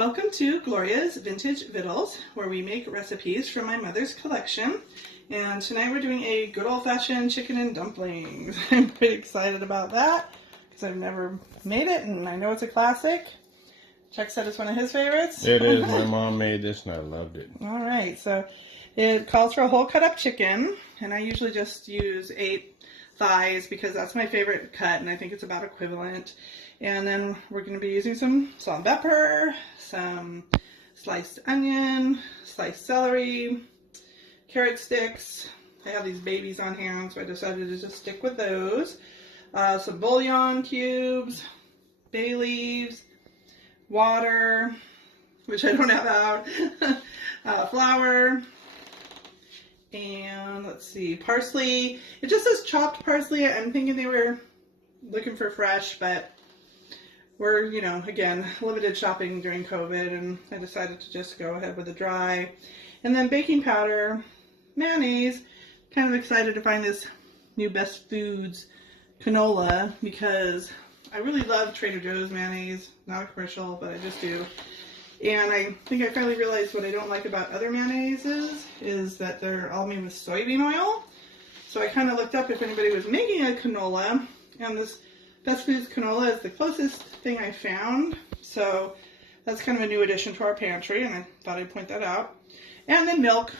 Welcome to Gloria's Vintage Vittles, where we make recipes from my mother's collection. And tonight we're doing a good old-fashioned chicken and dumplings. I'm pretty excited about that because I've never made it and I know it's a classic. Chuck said it's one of his favorites. It is. My mom made this and I loved it. All right, so it calls for a whole cut up chicken, and I usually just use 8 thighs because that's my favorite cut and I think it's about equivalent. And then we're going to be using some salt and pepper, some sliced onion, sliced celery, carrot sticks. I have these babies on hand, so I decided to just stick with those. Some bouillon cubes, bay leaves, water, which I don't have out, flour, and let's see, parsley. It just says chopped parsley. I'm thinking they were looking for fresh, but we're, again, limited shopping during COVID, and I decided to just go ahead with the dry. And then baking powder, mayonnaise. Kind of excited to find this new Best Foods canola because I really love Trader Joe's mayonnaise. Not a commercial, but I just do. And I think I finally realized what I don't like about other mayonnaises is that they're all made with soybean oil. So I kind of looked up if anybody was making a canola, and this Best Foods canola is the closest thing I found. So that's kind of a new addition to our pantry, and I thought I'd point that out. And then milk.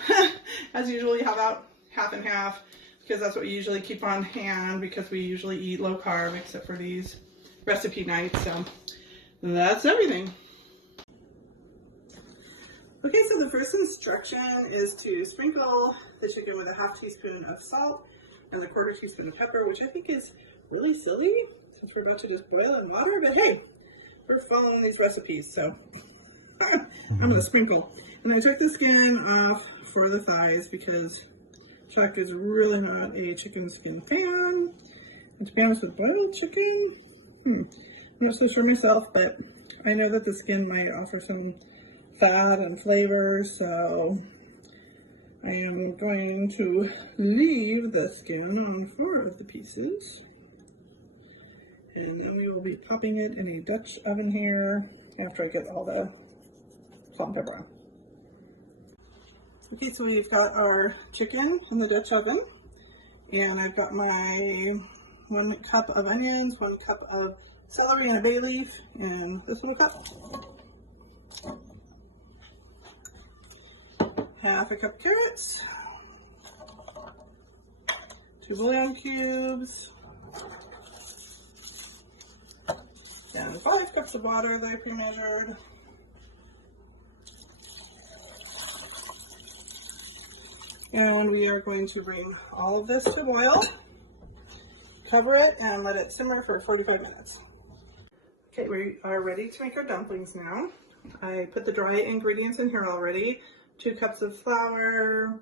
As usual, you have about half and half because that's what we usually keep on hand because we usually eat low carb except for these recipe nights. So that's everything. Okay, so the first instruction is to sprinkle the chicken with a ½ teaspoon of salt and a ¼ teaspoon of pepper, which I think is really silly since we're about to just boil in water, but hey, we're following these recipes, so I'm going to sprinkle. And I took the skin off for the thighs because Chuck is really not a chicken skin fan. And to be honest, with boiled chicken, I'm not so sure myself, but I know that the skin might offer some fat and flavor, so I am going to leave the skin on 4 of the pieces. And then we will be popping it in a Dutch oven here after I get all the salt and pepper on. Okay, so we've got our chicken in the Dutch oven, and I've got my 1 cup of onions, 1 cup of celery and a bay leaf, and this little cup. ½ cup carrots, 2 bouillon cubes, and 5 cups of water that I pre-measured. And we are going to bring all of this to boil, cover it, and let it simmer for 45 minutes. Okay, we are ready to make our dumplings now. I put the dry ingredients in here already. 2 cups of flour,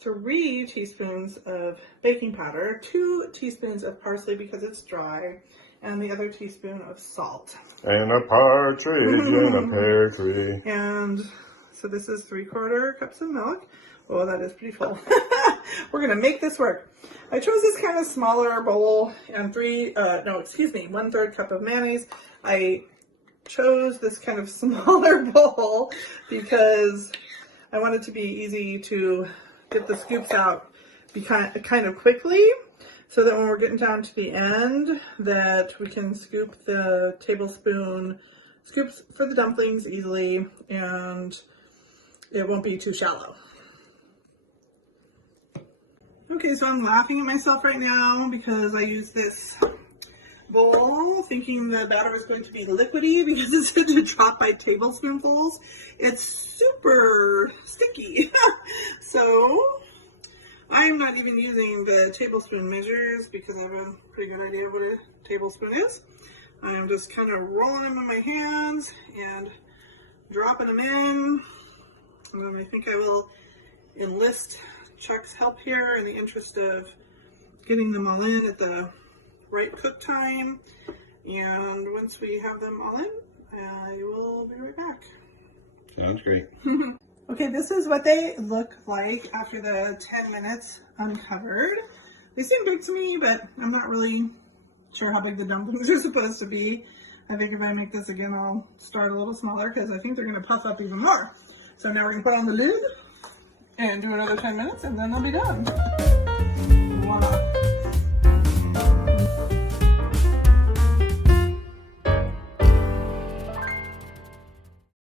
3 teaspoons of baking powder, 2 teaspoons of parsley because it's dry, and the other teaspoon of salt. And a partridge in a pear tree. And so this is 3/4 cups of milk. Oh, that is pretty full. We're gonna make this work. I chose this kind of smaller bowl and 1/3 cup of mayonnaise. I chose this kind of smaller bowl because I want it to be easy to get the scoops out kind of quickly, so that when we're getting down to the end that we can scoop the tablespoon scoops for the dumplings easily and it won't be too shallow. Okay, so I'm laughing at myself right now because I used this bowl thinking the batter was going to be liquidy because it's going to drop by tablespoonfuls. It's super sticky. So I'm not even using the tablespoon measures because I have a pretty good idea of what a tablespoon is. I'm just kind of rolling them in my hands and dropping them in. And I think I will enlist Chuck's help here in the interest of getting them all in at the right cook time. And once we have them all in, I will be right back. Sounds great. Okay, this is what they look like after the 10 minutes uncovered. They seem big to me, but I'm not really sure how big the dumplings are supposed to be. I think if I make this again, I'll start a little smaller because I think they're going to puff up even more. So now we're going to put on the lid and do another 10 minutes and then they'll be done.